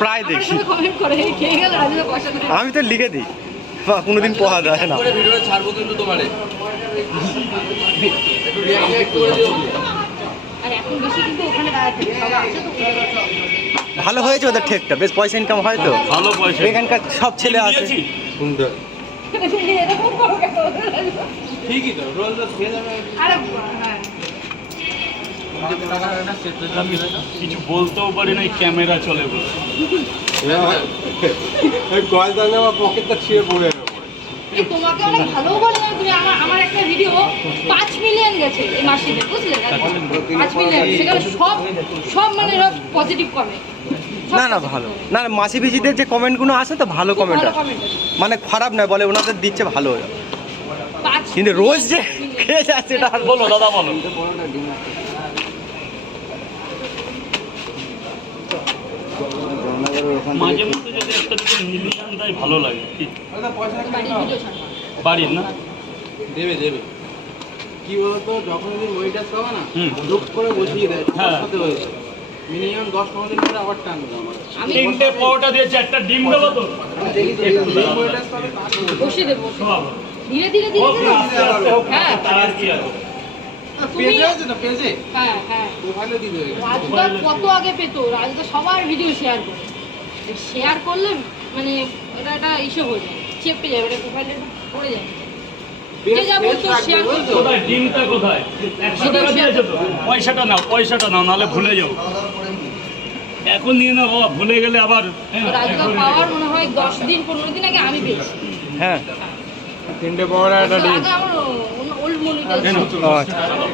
প্রায় দেখি। আমি তো লিখে দিই, কোনোদিন পড়া যায় না। ভালো হয়েছে ওদের ঠেকটা, বেশ পয়সা ইনকাম হয় তো ভালো পয়সা। এখানকার সব ছেলে আছে। ঠিকই তো, রোজ রোজ খেয়ে যাবে। কিছু বলতেও পারি না, ক্যামেরা চলে বলে পকেটটা ছিঁড়ে পড়ে তোমাকে অনেক ভালো বলে তুমি। আমার একটা ভিডিও 5 মিলিয়ন গেছে এই মাসিতে, বুঝলে? 5 মিলিয়ন, সেখানে সব মানে পজিটিভ কমেন্ট। না না ভালো না, মাসি বিজিদের যে কমেন্টগুলো আসে তো ভালো কমেন্ট আছে, মানে খারাপ নয়, বলে ওনাদের দিচ্ছে ভালো। কিন্তু রোজ যে খেয়ে যাচ্ছে এটা আর বলো দাদা, বলো। মাঝে মধ্যে যদি একটা মিলিয়ন দেয় ভালো লাগে। বাড়ির না দেবে দেবে কি বলতো, যখন যদি ওইটা পাবা না লুক করে বসিয়ে দেয়। হ্যাঁ হয়েছে মিনিমাম 10-15 দিন পরে আবার টানবে। আমি 3টে পরোটা দিয়েছি, একটা ডিম দেবো তো বসিয়ে দেবো ধীরে ধীরে ধীরে ধীরে। হ্যাঁ তার কি আছে পেজে আছে না, পেজে। হ্যাঁ হ্যাঁ প্রোফাইলে দিবে। রাজদা কত আগে পেতো, রাজদা সবার ভিডিও শেয়ার করে, শেয়ার করলে মানে এটা একটা ইস্যু হয়ে যায়, চেপে যাবে, এটা প্রোফাইলে পড়ে যাবে। ডিমটা কোথায়? 100 টাকা দিয়েছো তো, পয়সাটা নাও নাহলে ভুলে যাও। এখন নিয়ে নাও বাবা, ভুলে গেলে আবার। রাজদা পাওয়ার মনে হয় 10-15 দিন আগে আমি পেয়েছি। হ্যাঁ 3টে পাওয়ার একটা ডিম। আমার ওল্ড মনিটর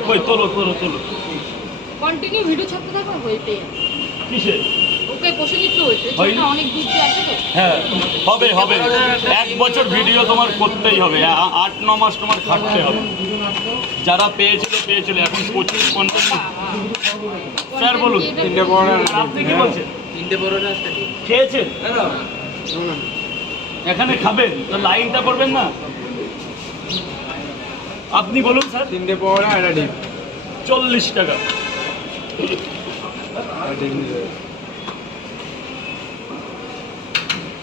কই তোলো কন্টিনিউ ভিডিও ছাড়তে থাকো, হয়ে পেয়ে কিসে ওকে বসে নিতে হয়েছে, অনেক দূর দিয়ে আসে তো। হ্যাঁ হবে 1 বছর ভিডিও তোমার করতেই হবে, 8-9 মাস তোমার খাটতে হবে। যারা পেয়েছিল এখন প্রচুর কন্টেন্ট। স্যার বলুন। 3টে বড়, আপনি কি বলছেন? 3টে বড় খেয়েছেন? এখানে খাবেন তো লাইনটা করবেন না। আপনি বলুন স্যার। 3টে বড় একটা ডিম 40 টাকা।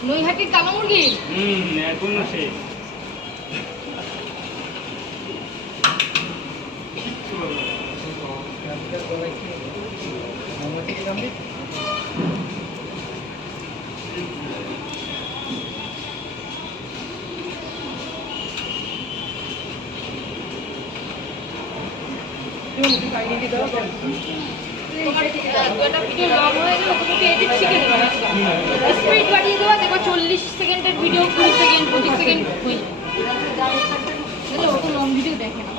নৈহাটির কালো মুরগি এখনো শেষ। ভিডিও লং হয়ে গেল, তোমাকে এডিট শিখে নেবে, স্পিড বাড়িয়ে দেওয়া, দেখো 40 সেকেন্ডের ভিডিও 20 সেকেন্ড 25 সেকেন্ড হয়ে যায়। ও তো লং ভিডিও দেখে না।